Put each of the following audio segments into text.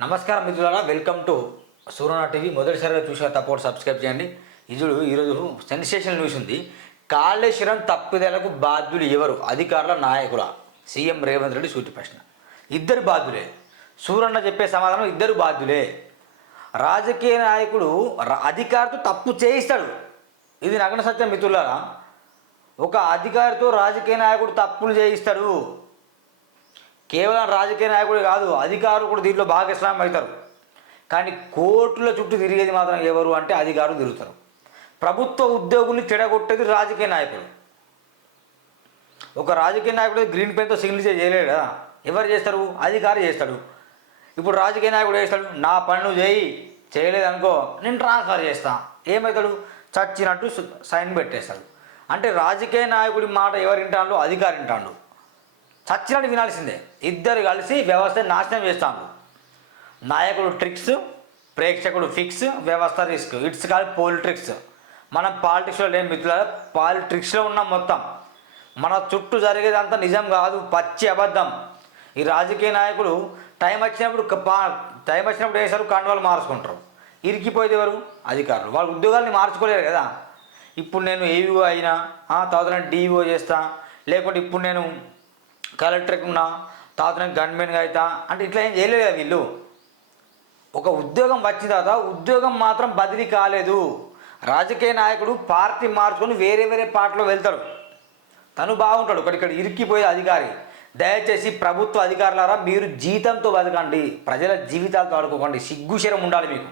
నమస్కారం మిత్రులారా welcome to సూర్యనా TV. మొదటిసారిగా చూసిన తప్పకుండా సబ్స్క్రైబ్ చేయండి. ఇజుడు ఈరోజు సెన్సేషన్ న్యూస్ ఉంది. కాళేశ్వరం తప్పిదలకు బాధ్యులు ఎవరు? అధికారుల నాయకుల సీఎం రేవంత్ రెడ్డి సూటి ప్రశ్న. ఇద్దరు బాధ్యులే. సూరన్న చెప్పే సమాధానం ఇద్దరు బాధ్యులే. రాజకీయ నాయకుడు అధికారితో తప్పు చేయిస్తాడు. ఇది నగ్న సత్యం మిత్రులారా. ఒక అధికారితో రాజకీయ నాయకుడు తప్పులు చేయిస్తాడు. కేవలం రాజకీయ నాయకుడు కాదు అధికారులు కూడా దీంట్లో భాగస్వామ్యం అవుతారు. కానీ కోర్టుల చుట్టూ తిరిగేది మాత్రం ఎవరు అంటే అధికారులు తిరుగుతారు. ప్రభుత్వ ఉద్యోగుల్ని చెడగొట్టేది రాజకీయ నాయకుడు ఒక రాజకీయ నాయకుడు గ్రీన్ పెన్తో సిగ్నేచర్ చేయలేడు? కదా ఎవరు చేస్తారు? అధికారి చేస్తాడు. ఇప్పుడు రాజకీయ నాయకుడు చేస్తాడు? నా పనులు చేయి చేయలేదు అనుకో నేను ట్రాన్స్ఫర్ చేస్తా. ఏమవుతాడు? చచ్చినట్టు సైన్ పెట్టేస్తాడు. అంటే రాజకీయ నాయకుడి మాట ఎవరు వింటాడు అధికారి వింటాడు. చచ్చినట్టు వినాల్సిందే. ఇద్దరు కలిసి వ్యవస్థ నాశనం చేస్తాను నాయకుడు ట్రిక్స్ ప్రేక్షకుడు ఫిక్స్ వ్యవస్థ రిస్క్. ఇట్స్ కాల్ పోలిట్రిక్స్ మనం పాలిటిక్స్లో లేని మిత్రుల పాలిట్రిక్స్లో ఉన్నాం మొత్తం. మన చుట్టూ జరిగేదంతా నిజం కాదు పచ్చి అబద్ధం. ఈ రాజకీయ నాయకులు టైం వచ్చినప్పుడు పా- టైం వచ్చినప్పుడు వేసారు కండువాలు మార్చుకుంటారు. ఇరికిపోయేది ఎవరు? అధికారులు. వాళ్ళ ఉద్యోగాల్ని మార్చుకోలేరు కదా. ఇప్పుడు నేను ఏవీఓ అయినా ఆ, తర్వాత నేను చేస్తా. లేకుంటే ఇప్పుడు నేను కలెక్టర్కి ఉన్నా తర్వాత నేను గవర్నమెంట్గా అవుతా అంటే ఇట్లా ఏం చేయలేదు కదా వీళ్ళు. ఒక ఉద్యోగం వచ్చిన తర్వాత ఉద్యోగం మాత్రం బదిలీ కాలేదు. రాజకీయ నాయకుడు పార్టీ మార్చుకొని వేరే వేరే పార్టీలో వెళ్తాడు. తను బాగుంటాడు ఇక్కడ ఇక్కడ ఇరిక్కిపోయే అధికారి. దయచేసి ప్రభుత్వ అధికారులారా మీరు జీతంతో బతకండి. ప్రజల జీవితాలతో ఆడుకోకండి. సిగ్గుశరం ఉండాలి మీకు.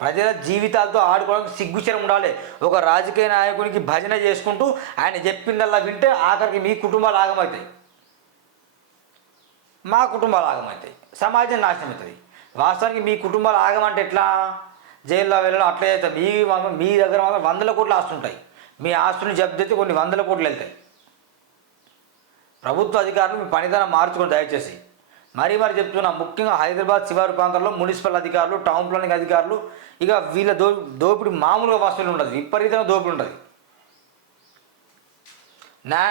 ప్రజల జీవితాలతో ఆడుకోవడానికి సిగ్గుశరం ఉండాలి. ఒక రాజకీయ నాయకునికి భజన చేసుకుంటూ ఆయన చెప్పిందల్లా వింటే ఆఖరికి మీ కుటుంబాలు ఆగమవుతాయి. మా కుటుంబాలు ఆగమవుతాయి సమాజం నాశనం అవుతుంది వాస్తవానికి మీ కుటుంబాలు ఆగమంటే ఎట్లా? జైల్లో వెళ్ళడం అట్లా చేస్తారు. మీ మీ దగ్గర మాత్రం వందల కోట్ల ఆస్తులు ఉంటాయి. మీ ఆస్తుని జబ్దైతే కొన్ని వందల కోట్లు వెళ్తాయి. ప్రభుత్వ అధికారులు మీ పనితనం మార్చుకొని దయచేసి మరీ మరి చెప్తున్నా ముఖ్యంగా హైదరాబాద్ శివారు ప్రాంతాల్లో మున్సిపల్ అధికారులు టౌన్ ప్లానింగ్ అధికారులు ఇక వీళ్ళ దో దోపిడి మామూలుగా వసూలు ఉండదు. విపరీతంగా దోపిడి ఉంటుంది. నా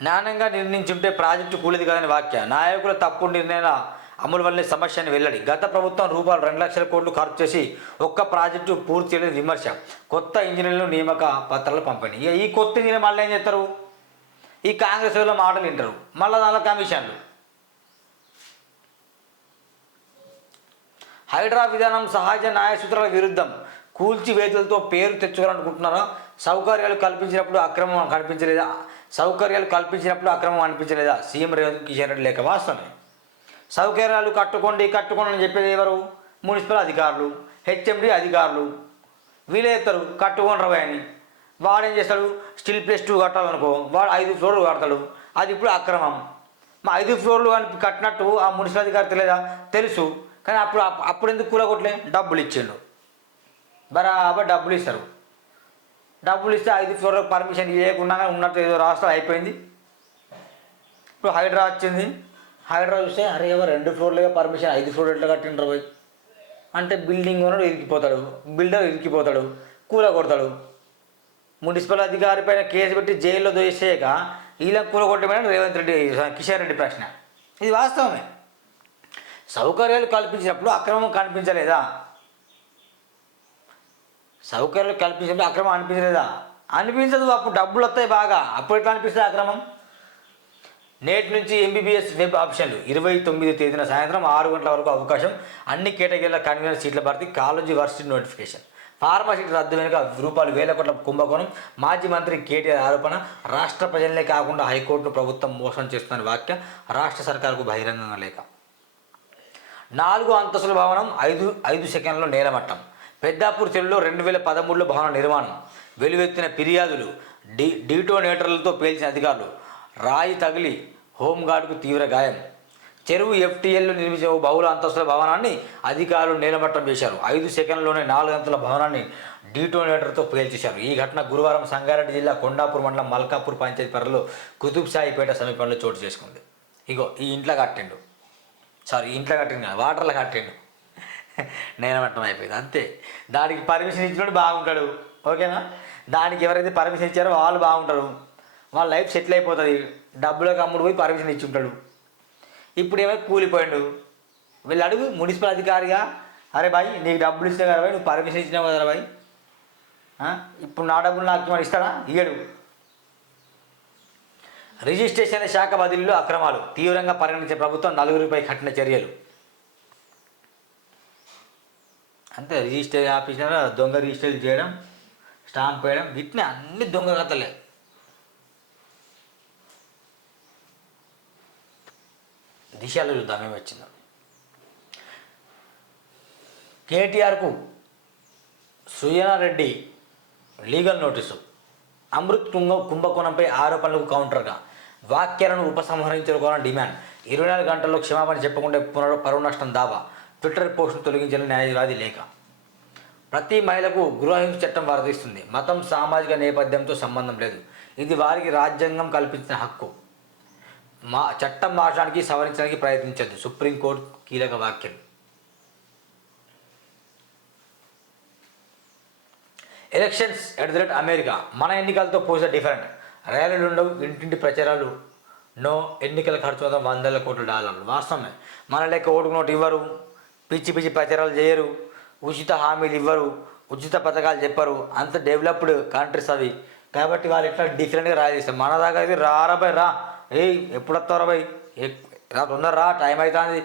జ్ఞానంగా నిర్ణయించుంటే ప్రాజెక్టు కూలిది కాదని వాక్య. నాయకుల తప్పు నిర్ణయాల అమలు వల్లే సమస్యను వెల్లడి. గత ప్రభుత్వం రూపాయలు రెండు లక్షల కోట్లు ఖర్చు చేసి ఒక్క ప్రాజెక్టు పూర్తి చేయలేదు విమర్శ. కొత్త ఇంజనీర్లు నియామక పత్రాలు పంపిణీ. ఇక ఈ కొత్త ఇంజనీర్ మళ్ళీ ఏం చేస్తారు? ఈ కాంగ్రెస్ వాళ్ళ మాటలు వింటారు. మళ్ళీ దానిలో కమిషన్లు. హైడ్రా విధానం సహజ న్యాయ సూత్రాల విరుద్ధం. కూల్చివేతలతో పేరు తెచ్చుకోవాలనుకుంటున్నారా? సౌకర్యాలు కల్పించినప్పుడు అక్రమం కనిపించలేదా? సౌకర్యాలు కల్పించినప్పుడు అక్రమం అనిపించలేదా? సీఎం రేవంత్ కిషన్ రెడ్డి లేక వాస్తవమే. సౌకర్యాలు కట్టుకోండి కట్టుకోండి అని చెప్పేది ఎవరు? మున్సిపల్ అధికారులు హెచ్ఎండి అధికారులు. వీళ్ళే చెప్తారు కట్టుకోండి అని వాడు ఏం చేస్తాడు? స్టిల్ ప్లస్ టూ కట్టాలనుకో వాడు ఐదు ఫ్లోర్లు కడతాడు. అది ఇప్పుడు అక్రమం. మా ఐదు ఫ్లోర్లు అని కట్టినట్టు ఆ మున్సిపల్ అధికారి తెలియదా? తెలుసు. కానీ అప్పుడు అప్పుడు ఎందుకు కూలగొట్టలే డబ్బులు ఇచ్చిండు. బరాబర్ డబ్బులు ఇస్తారు. డబ్బులు ఇస్తే ఐదు ఫ్లోర్లకు పర్మిషన్ ఇవ్వకుండా ఉన్నట్టు ఏదో రాష్ట్రం అయిపోయింది. ఇప్పుడు హైడ్రా వచ్చింది. హైడ్రా చూస్తే అరే ఎవరు రెండు ఫ్లోర్లుగా పర్మిషన్ ఐదు ఫ్లోర్ ఎట్లా కట్టిండ్రు పోయి? అంటే బిల్డింగ్ ఓనర్ ఇరికిపోతాడు. బిల్డర్ ఇరికిపోతాడు. కూల కొడతాడు. మున్సిపల్ అధికారి పైన కేసు పెట్టి జైల్లో దోసేయక వీళ్ళని కూల కొట్టమని రేవంత్ రెడ్డి కిషన్ రెడ్డి ప్రశ్న. ఇది వాస్తవమే. సౌకర్యాలు కల్పించినప్పుడు అక్రమం కనిపించలేదా? సౌకర్యాలు కల్పించినప్పుడు అక్రమం అనిపించలేదా? అనిపించదు అప్పుడు డబ్బులు వస్తాయి బాగా. అప్పుడు ఎట్లా అనిపిస్తుంది అక్రమం? నేటి నుంచి ఎంబీబీఎస్ వెబ్ ఆప్షన్లు ఇరవై తొమ్మిది తేదీన సాయంత్రం ఆరు గంటల వరకు అవకాశం. అన్ని కేటగిరీల కన్వీనర్ సీట్ల భర్తీ కాలేజీ వర్సిటీ నోటిఫికేషన్ ఫార్మసీ రద్దు వెనుక రూపాయలు వేల కోట్ల కుంభకోణం. మాజీ మంత్రి కేటీఆర్ ఆరోపణ రాష్ట్ర ప్రజలనే కాకుండా హైకోర్టును ప్రభుత్వం మోసం చేస్తున్న వాక్య రాష్ట్ర సర్కారుకు బహిరంగంగా లేక నాలుగు అంతస్తుల భవనం ఐదు ఐదు సెకండ్లో నేలమట్టం. పెద్దాపూర్ చెరువులో రెండు వేల పదమూడులో భవన నిర్మాణం. వెలువెత్తిన ఫిర్యాదులు డి డీటోనేటర్లతో పేల్చిన అధికారులు. రాయి తగిలి హోంగార్డుకు తీవ్ర గాయం. చెరువు ఎఫ్టీఎల్లో నిర్మించిన ఓ బహుళ అంతస్తుల భవనాన్ని అధికారులు నేలమట్టం చేశారు. ఐదు సెకండ్లోనే నాలుగు అంతల భవనాన్ని డీటోనేటర్తో పేల్చేశారు ఈ ఘటన గురువారం సంగారెడ్డి జిల్లా కొండాపూర్ మండలం మల్కాపూర్ పంచాయతీ పరిధిలో కుతుబ్సాయిపేట సమీపంలో చోటు చేసుకుంది. ఇగో ఈ ఇంట్లో కట్టిండు. సారీ ఇంట్లో కట్టిండు కాదు, వాటర్లో కట్టిండు. నేనమట్టం అయిపోయింది అంతే. దానికి పర్మిషన్ ఇచ్చినోడు బాగుంటాడు. ఓకేనా? దానికి ఎవరైతే పర్మిషన్ ఇచ్చారో వాళ్ళు బాగుంటారు. వాళ్ళ లైఫ్ సెటిల్ అయిపోతుంది. డబ్బులకు అమ్ముడు పోయి పర్మిషన్ ఇచ్చి ఉంటాడు ఇప్పుడు ఏమో కూలిపోయాడు? వీళ్ళు అడుగు మున్సిపల్ అధికారిగా అరే బాయ్ నీకు డబ్బులు ఇచ్చినా కదా బాయ్ నువ్వు పర్మిషన్ ఇచ్చినావు కదా బాయ్. ఇప్పుడు నా డబ్బులు నాకు మరి ఇస్తాడా? ఇయ్యడు. రిజిస్ట్రేషన్ శాఖ బదిలీలో అక్రమాలు. తీవ్రంగా పరిగణించే ప్రభుత్వం నలుగురిపై కఠిన చర్యలు. అంతే రిజిస్టర్ ఆఫీసర్ దొంగ రిజిస్టర్ చేయడం స్టాంప్ వేయడం వీటిని అన్ని దొంగ కథలే. దిశలో చూద్దాం ఏమి వచ్చిందో. కేటీఆర్కు సుయనారెడ్డి లీగల్ నోటీసు. అమృత్ కుంభ కుంభకోణంపై ఆరోపణలకు కౌంటర్గా. వాక్యాలను ఉపసంహరించుకోవాలని డిమాండ్. ఇరవై నాలుగు గంటల్లో క్షమాపణ చెప్పకుండా పునరు పరువు నష్టం దావా. ట్విట్టర్ పోస్టును తొలగించిన న్యాయవాది లేఖ. ప్రతి మహిళకు గృహహింస చట్టం వర్తిస్తుంది మతం సామాజిక నేపథ్యంతో సంబంధం లేదు. ఇది వారికి రాజ్యాంగం కల్పించిన హక్కు. మా చట్టం మార్చడానికి సవరించడానికి ప్రయత్నించద్దు. సుప్రీంకోర్టు కీలక వాక్యం. Elections at the rate America. మన ఎన్నికలతో పోసే డిఫరెంట్. ర్యాలీలు ఉండవు. ఇంటింటి ప్రచారాలు నో. ఎన్నికల ఖర్చు వందల కోట్ల డాలర్లు. వాస్తవమే. మన లెక్క ఓటుకు నోటు ఇవ్వరు. పిచ్చి పిచ్చి ప్రచారాలు చేయరు ఉచిత హామీలు ఇవ్వరు ఉచిత పథకాలు చెప్పరు. అంత డెవలప్డ్ కంట్రీస్ అవి. కాబట్టి వాళ్ళు ఎట్లా డిఫరెంట్గా ర్యాలీ చేస్తారు మన దాకా అయితే రారా రా ఏయ్ ఎప్పుడు వస్తారా బాయ్ రా తొందర రా టైం అవుతుంది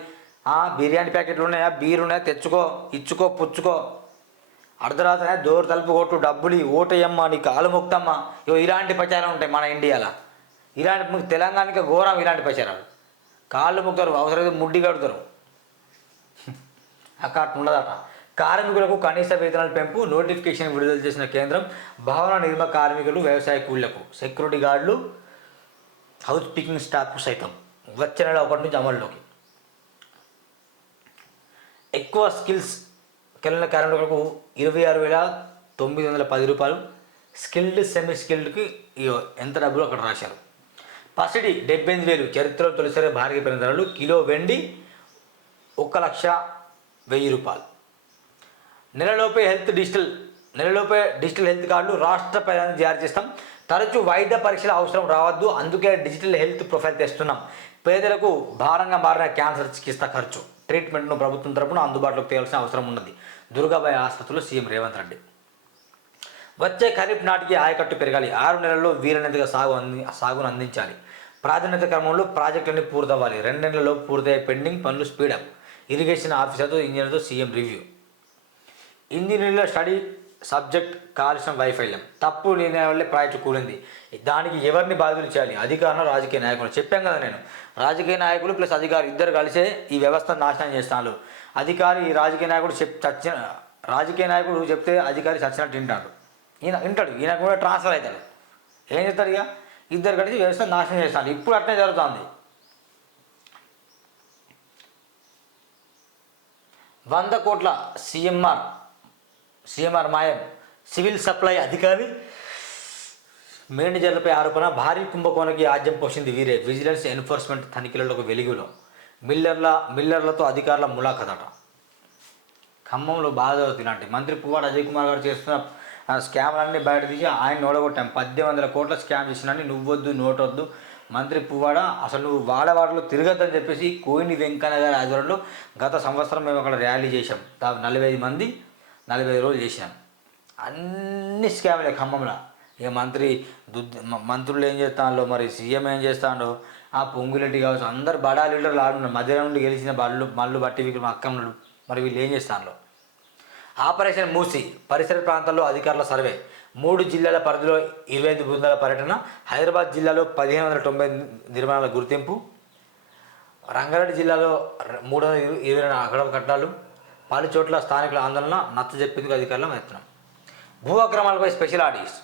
బిర్యానీ ప్యాకెట్లు ఉన్నాయా? బీర్ ఉన్నాయా? తెచ్చుకో ఇచ్చుకో పుచ్చుకో. అర్ధరాత్రి దోరు తలుపు కొట్టు డబ్బులు ఇవ్వు, నీ కాలు మొక్తమ్మా. ఇగో ఇలాంటి ప్రచారం ఉంటాయి మన ఇండియాలో. ఇలాంటి తెలంగాణకి ఘోరం ఇలాంటి ప్రచారాలు. కాళ్ళు మొక్కుతారు అవసరం ముడ్డి కడుతారు. అక్కడ ఉండదట కార్మికులకు కనీస వేతనాల పెంపు నోటిఫికేషన్ విడుదల చేసిన కేంద్రం భవన నిర్మాణ కార్మికులు వ్యవసాయ కూలీలకు. సెక్యూరిటీ గార్డులు హౌస్ పికింగ్ స్టాఫ్ సైతం. వచ్చే నెల ఒకటి నుంచి అమల్లోకి. ఎక్కువ స్కిల్స్ కలిగిన కార్మికులకు ఇరవై ఆరు వేల తొమ్మిది వందల పది రూపాయలు. స్కిల్డ్ సెమీ స్కిల్డ్కి ఎంత డబ్బులు అక్కడ రాశారు? పసిడి డెబ్బై ఎనిమిది వేలు. చరిత్రలో తొలిసారి భారీ పెరిగిన ధరలు కిలో వెండి ఒక లక్ష వెయ్యి రూపాయలు. నెలలోపే హెల్త్ డిజిటల్ నెలలోపే డిజిటల్ హెల్త్ కార్డులు రాష్ట్ర ప్రజలను జారీ చేస్తాం. తరచూ వైద్య పరీక్షల అవసరం రావద్దు. అందుకే డిజిటల్ హెల్త్ ప్రొఫైల్ తెస్తున్నాం. పేదలకు భారంగా మారిన క్యాన్సర్ చికిత్స ఖర్చు. ట్రీట్మెంట్ను ప్రభుత్వం తరపున అందుబాటులోకి తేవాల్సిన అవసరం ఉన్నది. దుర్గాబాయి ఆసుపత్రిలో సీఎం రేవంత్ రెడ్డి. వచ్చే ఖరీఫ్ నాటికి ఆయకట్టు పెరగాలి. ఆరు నెలల్లో వీలైనంతగా సాగు అంది సాగును అందించాలి. ప్రాధాన్యత క్రమంలో ప్రాజెక్టులన్నీ పూర్తవ్వాలి. రెండు నెలల్లో పూర్తయ్యే పెండింగ్ పనులు స్పీడప్. ఇరిగేషన్ ఆఫీసర్తో ఇంజనీర్తో సీఎం రివ్యూ. ఇంజనీర్ల స్టడీ సబ్జెక్ట్ కాలుష్యం వైఫల్యం. తప్పు నిర్ణయం వల్లే ప్రాజెక్టు కూలింది. దానికి ఎవరిని బాధ్యులు చేయాలి? అధికారులు రాజకీయ నాయకులు. చెప్పాం కదా నేను. రాజకీయ నాయకులు ప్లస్ అధికారులు ఇద్దరు కలిసే ఈ వ్యవస్థను నాశనం చేస్తాను అధికారి ఈ రాజకీయ నాయకుడు చెప్ చచ్చిన రాజకీయ నాయకుడు చెప్తే అధికారి చచ్చినట్టు వింటాడు. ఈయన వింటాడు. ఈయన కూడా ట్రాన్స్ఫర్ అవుతాడు. ఏం చేస్తాడు ఇక? ఇద్దరు కలిసి వ్యవస్థ నాశనం చేస్తాను ఇప్పుడు అట్నే జరుగుతుంది. వంద కోట్ల సిఎంఆర్ సిఎంఆర్ మాయం సివిల్ సప్లై అధికారి మేనేజర్లపై ఆరోపణ భారీ కుంభకోణకి ఆజ్యం పోసింది వీరే. విజిలెన్స్ ఎన్ఫోర్స్మెంట్ తనిఖీలలో వెలుగులో. మిల్లర్ల మిల్లర్లతో అధికారుల ములాఖతట. ఖమ్మంలో బాధ ఇలాంటి మంత్రి పువ్వాడ అజయ్ కుమార్ గారు చేస్తున్న ఆ స్కామ్లన్నీ బయట తీసి ఆయన నోడగొట్టాం పద్దెనిమిది వందల కోట్ల స్కామ్ చేసినని నువ్వొద్దు నోటొద్దు మంత్రి పువ్వాడ అసలు నువ్వు వాడవాడలో తిరగద్దని చెప్పేసి కోయిని వెంకన్న గారి ఆధ్వర్యంలో గత సంవత్సరం మేము అక్కడ ర్యాలీ చేసాం దాదాపు నలభై ఐదు మంది నలభై ఐదు రోజులు చేసినాం. అన్ని స్కామ్లే ఖమ్మంలో. ఇక మంత్రి మంత్రులు ఏం చేస్తాడో మరి సీఎం ఏం చేస్తాడో ఆ పొంగులెడ్డి కావచ్చు అందరు బడా లీడర్లు ఆడున్నారు. మధ్యలో నుండి గెలిచిన బళ్ళు మళ్ళు బట్టి విక్రమ అక్కమ్మలు మరి వీళ్ళు ఏం చేస్తాడో ఆపరేషన్ మూసి పరిసర ప్రాంతాల్లో అధికారుల సర్వే. మూడు జిల్లాల పరిధిలో ఇరవై ఐదు బృందాల పర్యటన హైదరాబాద్ జిల్లాలో పదిహేను వందల తొంభై నిర్మాణాల గుర్తింపు రంగారెడ్డి జిల్లాలో మూడు వందల ఇరవై రెండు అక్రమ కట్టాలు పలు చోట్ల స్థానికుల ఆందోళన నచ్చ చెప్పేందుకు అధికారుల యత్నం భూ అక్రమాలపై స్పెషల్ ఆడిట్స్.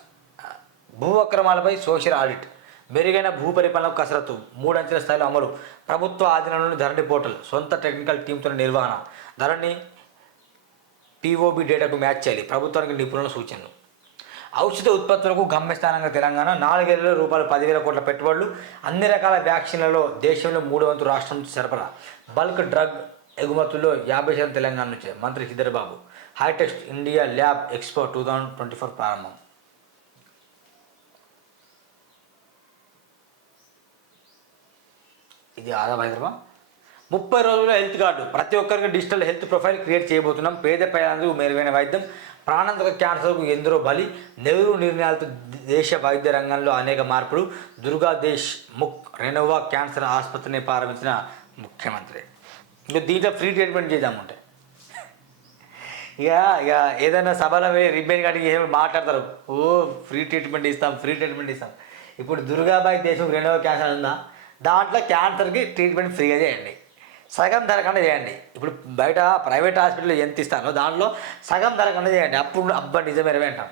భూ అక్రమాలపై సోషల్ ఆడిట్. మెరుగైన భూ పరిపాలన కసరత్తు. మూడంచెల స్థాయిలో అమలు. ప్రభుత్వ ఆధీనంలోని ధరణి పోర్టల్. సొంత టెక్నికల్ టీంతో నిర్వహణ. ధరణి పీఓబి డేటాకు మ్యాచ్ చేయాలి. ప్రభుత్వానికి నిపుణుల సూచనలు. ఔషధ ఉత్పత్తులకు గమ్యస్థానంగా తెలంగాణ నాలుగేళ్ళ రూపాయలు పదివేల కోట్ల పెట్టుబడులు అన్ని రకాల వ్యాక్సిన్లలో దేశంలో మూడు వంతు రాష్ట్రం సరఫరా. బల్క్ డ్రగ్ ఎగుమతుల్లో యాభై శాతం తెలంగాణ నుంచే. మంత్రి హిదర్బాబు Hitex India lab expo two thousand twenty four ప్రారంభం. ఇది ఆదా హైదరాబాద్. ముప్పై రోజుల హెల్త్ కార్డు. ప్రతి ఒక్కరికి డిజిటల్ హెల్త్ ప్రొఫైల్ క్రియేట్ చేయబోతున్నాం. పేద ప్రజలందరూ మెరుగైన వైద్యం. ప్రాణాంతక క్యాన్సర్కు ఎందరో బలి నెహ్రూ నిర్ణయాలతో దేశ వైద్య రంగంలో అనేక మార్పులు. Durga Deshmukh Renova cancer ఆసుపత్రిని ప్రారంభించిన ముఖ్యమంత్రి. ఇక దీంట్లో ఫ్రీ ట్రీట్మెంట్ చేద్దామంటే ఇక ఇక ఏదైనా సభలో పోయి రిబ్బన్ ఏమి మాట్లాడతారు. ఓ ఫ్రీ ట్రీట్మెంట్ ఇస్తాం ఫ్రీ ట్రీట్మెంట్ ఇస్తాం. ఇప్పుడు దుర్గాబాయి దేశం రెండవ క్యాన్సర్ ఉందా? దాంట్లో క్యాన్సర్కి ట్రీట్మెంట్ ఫ్రీగా చేయండి. సగం ధర కన్నా చేయండి. ఇప్పుడు బయట ప్రైవేట్ హాస్పిటల్లో ఎంత ఇస్తానో దానిలో సగం ధర కన్నా చేయండి. అప్పుడు అబ్బా నిజమే అంటాం.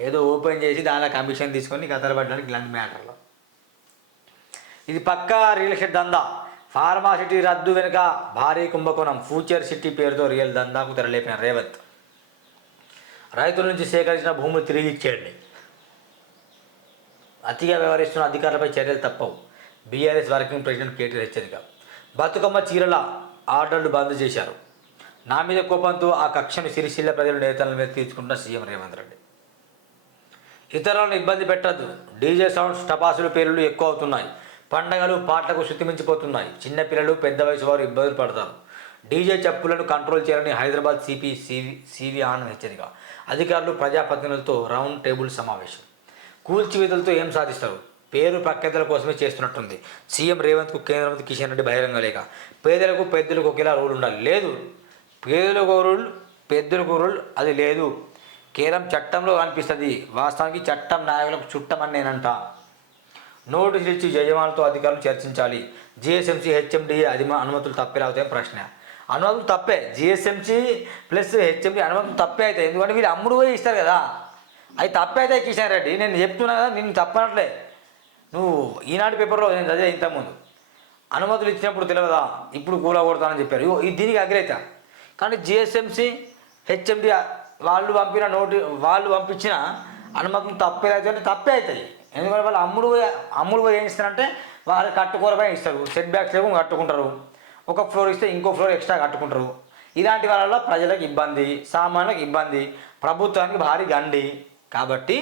ఏదో ఓపెన్ చేసి దానిలో కమిషన్ తీసుకొని గదరబడ్డానికి ఇలాంటి మ్యాటర్లో. ఇది పక్కా రియల్ ఎస్టేట్ దందా. ఫార్మాసిటీ రద్దు వెనుక భారీ కుంభకోణం. ఫ్యూచర్ సిటీ పేరుతో రియల్ దందాకు తెరలేపిన రేవంత్. రైతుల నుంచి సేకరించిన భూములు తిరిగి ఇచ్చేయండి. అతిగా వ్యవహరిస్తున్న అధికారులపై చర్యలు తప్పవు. బీఆర్ఎస్ వర్కింగ్ ప్రెసిడెంట్ కేటీఆర్ హెచ్చరిక. బతుకమ్మ చీరల ఆర్డర్లు బంద్ చేశారు. నా మీద కోపంతో ఆ కక్షను సిరిసిల్ల ప్రజల నేతల మీద తీర్చుకుంటున్న సీఎం రేవంత్ రెడ్డి. ఇతరులను ఇబ్బంది పెట్టద్దు. డీజే సౌండ్స్ టపాసుల పేర్లు ఎక్కువ అవుతున్నాయి. పండగలు పాటలకు శృతిమించిపోతున్నాయి. చిన్నపిల్లలు పెద్ద వయసు వారు ఇబ్బందులు పడతారు. డీజే చెప్పులను కంట్రోల్ చేయాలని Hyderabad CP CV CV Anand హెచ్చరిక. అధికారులు ప్రజాప్రతినిధులతో రౌండ్ టేబుల్ సమావేశం. కూల్చివేతలతో ఏం సాధిస్తారు? పేరు ప్రఖ్యాతల కోసమే చేస్తున్నట్టుంది. సీఎం రేవంత్కు కేంద్ర మంత్రి కిషన్ రెడ్డి బహిరంగ లేక. పేదలకు పెద్దలకు ఒకేలా రూల్ ఉండాలి. లేదు. పేదలకు రూల్ పెద్దలకు రూల్ అది లేదు. కేవలం చట్టంలో కనిపిస్తుంది. వాస్తవానికి చట్టం నాయకులకు చుట్టమని నేనంట. నోటీసులు ఇచ్చి యజమానులతో అధికారులు చర్చించాలి. జిఎస్ఎంసీ హెచ్ఎండిఏ అది అనుమతులు తప్పేలా అవుతాయి ప్రశ్న. అనుమతులు తప్పే. జిఎస్ఎంసీ ప్లస్ హెచ్ఎండి అనుమతులు తప్పే అవుతాయి ఎందుకంటే వీళ్ళు అమ్ముడు పోయి ఇస్తారు కదా. అవి తప్పే అవుతాయి కిషన్ రెడ్డి. నేను చెప్తున్నా కదా నేను తప్పనట్లే. నువ్వు ఈనాటి పేపర్లో నేను చదివే ఇంతకుముందు. అనుమతులు ఇచ్చినప్పుడు తెలియదా ఇప్పుడు కూలగొడతానని చెప్పారు. ఇగో ఇది దీనికి అగ్రైతా. కానీ జిఎస్ఎంసి హెచ్ఎండి వాళ్ళు పంపిన నోటి వాళ్ళు పంపించిన అనుమతులు తప్పే అవుతాయి అంటే తప్పే అవుతాయి. ఎందుకంటే వాళ్ళు అమ్ముడు అమ్ముడు పోయి ఏం ఇస్తారంటే వాళ్ళు కట్టుకోరపై ఇస్తారు. సెట్ బ్యాక్స్ ఏమో కట్టుకుంటారు. ఒక ఫ్లోర్ ఇస్తే ఇంకో ఫ్లోర్ ఎక్స్ట్రా కట్టుకుంటారు. ఇలాంటి వాళ్ళ ప్రజలకు ఇబ్బంది సామాన్యులకు ఇబ్బంది ప్రభుత్వానికి భారీ గండి. కాబట్టి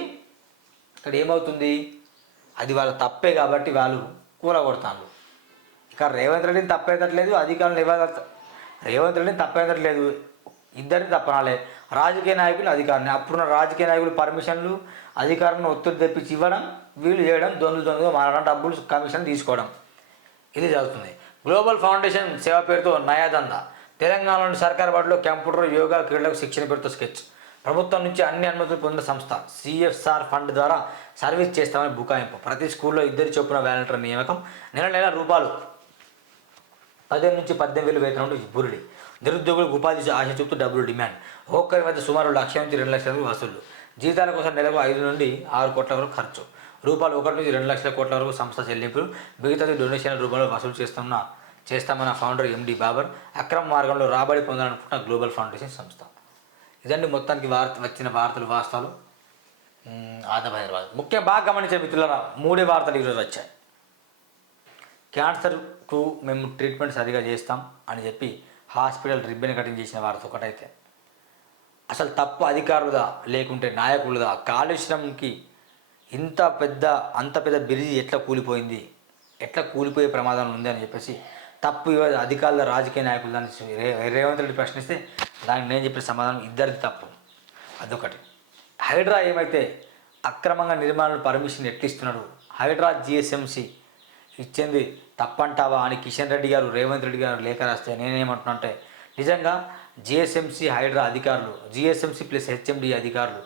ఇక్కడ ఏమవుతుంది? అది వాళ్ళ తప్పే కాబట్టి వాళ్ళు కూలగొడతారు ఇక రేవంత్ రెడ్డిని తప్పేదట్లేదు అధికారులు ఇవ్వగల రేవంత్ రెడ్డిని తప్పేదట్లేదు ఇద్దరిని తప్పనాలే రాజకీయ నాయకులు అధికారులు. అప్పుడున్న రాజకీయ నాయకులు పర్మిషన్లు అధికారులను ఒత్తిడి తెప్పించి ఇవ్వడం వీళ్ళు చేయడం దొంగలు దొంగగా మారడం డబ్బులు కమిషన్ తీసుకోవడం. ఇది జరుగుతుంది. గ్లోబల్ ఫౌండేషన్ సేవ పేరుతో నయాదంద? తెలంగాణలోని సర్కార్ వాటిలో కంప్యూటర్ యోగా క్రీడలకు శిక్షణ పేరుతో స్కెచ్. ప్రభుత్వం నుంచి అన్ని అనుమతులు పొందిన సంస్థ సిఎఫ్ఆర్ ఫండ్ ద్వారా సర్వీస్ చేస్తామని బుకాయింపు ప్రతి స్కూల్లో ఇద్దరి చొప్పున వాలంటీర్ నియామకం. నెల నెల రూపాయలు పదిహేను నుంచి పద్దెనిమిది వేలు వేతనం బురుడి. నిరుద్యోగులకు ఉపాధి ఆశ చూపుతూ డబ్బులు డిమాండ్. ఒక్కరి మధ్య సుమారు లక్ష నుంచి రెండు లక్షల వరకు వసూళ్ళు. జీతాల కోసం నెలకు ఐదు నుండి ఆరు కోట్ల వరకు ఖర్చు. రూపాయలు ఒకటి నుంచి రెండు లక్షల కోట్ల వరకు సంస్థ చెల్లింపులు. మిగతాది డొనేషన్ రూపంలో వసూలు చేస్తున్న చేస్తామన్న ఫౌండర్ ఎండి బాబర్ అక్రమ మార్గంలో రాబడి పొందాలనుకుంటున్న గ్లోబల్ ఫౌండేషన్ సంస్థ. ఇదండి మొత్తానికి వార్త వచ్చిన వార్తలు వాస్తవాలు. మ్, ముఖ్య హైదరాబాద్ ముఖ్యంగా బాగా గమనించే మిత్రులరా మూడే వార్తలు ఈరోజు వచ్చాయి. క్యాన్సర్కు మేము ట్రీట్మెంట్ సరిగా చేస్తాం అని చెప్పి హాస్పిటల్ రిబ్బన్ కటింగ్ చేసిన వార్త ఒకటైతే. అసలు తప్పు అధికారులుదా లేకుంటే నాయకులుదా? కాలుష్యంకి ఇంత పెద్ద అంత పెద్ద బిరిజి ఎట్లా కూలిపోయింది? ఎట్లా కూలిపోయే ప్రమాదం ఉంది అని చెప్పేసి తప్పు అధికారుల రాజకీయ నాయకులు దాన్ని రేవంత్ రెడ్డి ప్రశ్నిస్తే దానికి నేను చెప్పిన సమాధానం ఇద్దరిది తప్పు. అదొకటి. హైడ్రా ఏమైతే అక్రమంగా నిర్మాణాలు పర్మిషన్ ఎట్టిస్తున్నాడు హైడ్రా జిఎస్ఎంసి ఇచ్చింది తప్పంటావా అని కిషన్ రెడ్డి గారు రేవంత్ రెడ్డి గారు లేఖ రాస్తే నేనేమంటున్నా అంటే నిజంగా జిఎస్ఎంసి హైడ్రా అధికారులు జిఎస్ఎంసి ప్లస్ హెచ్ఎండి అధికారులు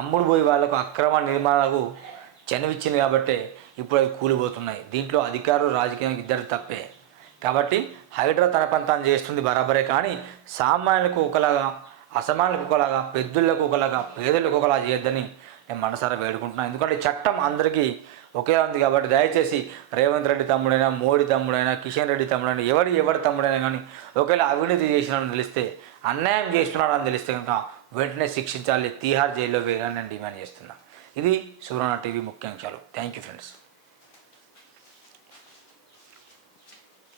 అమ్ముడు పోయి వాళ్ళకు అక్రమ నిర్మాణాలకు చెనవిచ్చింది కాబట్టి ఇప్పుడు అవి కూలిపోతున్నాయి. దీంట్లో అధికారులు రాజకీయం ఇద్దరు తప్పే. కాబట్టి హైడ్రా తన పని చేస్తుంది బరాబరే కానీ సామాన్యులకు ఒకలాగా అసమానులకు ఒకలాగా పెద్దలకు ఒకలాగా పేదలకు ఒకలా చేయొద్దని నేను మనసారా వేడుకుంటున్నాను ఎందుకంటే చట్టం అందరికీ ఒకేలా ఉంది కాబట్టి దయచేసి రేవంత్ రెడ్డి తమ్ముడైనా మోడీ తమ్ముడైనా కిషన్ రెడ్డి తమ్ముడైనా ఎవరి ఎవరి తమ్ముడైనా కానీ ఒకవేళ అవినీతి చేసినాడని తెలిస్తే అన్యాయం చేస్తున్నాడని తెలిస్తే కనుక వెంటనే శిక్షించాలి తీహార్ జైల్లో వేయాలని నేను డిమాండ్ చేస్తున్నాను ఇది సువర్ణ టీవీ ముఖ్యాంశాలు. Thank you friends.